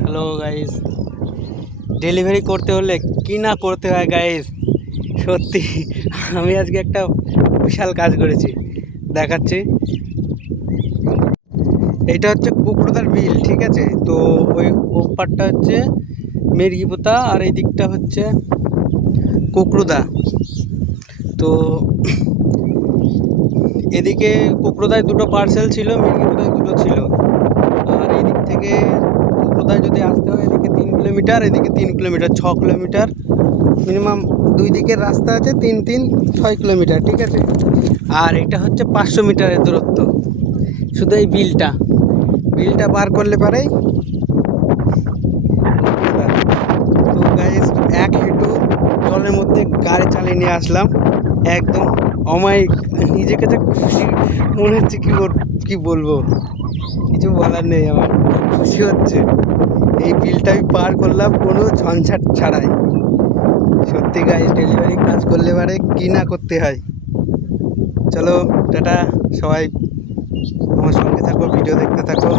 Hello guys, delivery করতে হলে কি না করতে হয় গাইস। সত্যি আমি আজকে একটা বিশাল কাজ করেছি, দেখাচ্ছি। এইটা হচ্ছে কুকরুদার বিল, ঠিক আছে? তো ওই ওপারটা হচ্ছে মেরগিপোতা আর এই দিকটা হচ্ছে কুকরুদা। তো এদিকে কুকরুদায় দুটো পার্সেল ছিল, মেরগিপোতায় দুটো ছিল। আর এই দিক থেকে কুকরুদায় যদি আসতে হয় এদিকে 3 কিলোমিটার, এদিকে 3 কিলোমিটার, 6 কিলোমিটার মিনিমাম। দুই দিকের রাস্তা আছে 3 3 6 কিলোমিটার, ঠিক আছে? আর এটা হচ্ছে 500 মিটারের দূরত্ব। শুধু এই বিলটা পার করলে পারেই। তো গাইস, এক হেঁটু জলের মধ্যে গাড়ি চালিয়ে নিয়ে আসলাম, একদম অমায়িক। নিজেকে যে খুশি মনে হচ্ছে, কি বলবো, কিছু বলার নেই। আমার খুব খুশি হচ্ছে, এই বিলটা আমি পার করলাম কোনো ঝঞ্ঝাট ছাড়াই। সত্যি গাইস, ডেলিভারি কাজ করলে পারে কি না করতে হয়। চলো টাটা, সবাই আমার সঙ্গে থাকো, ভিডিও দেখতে থাকো।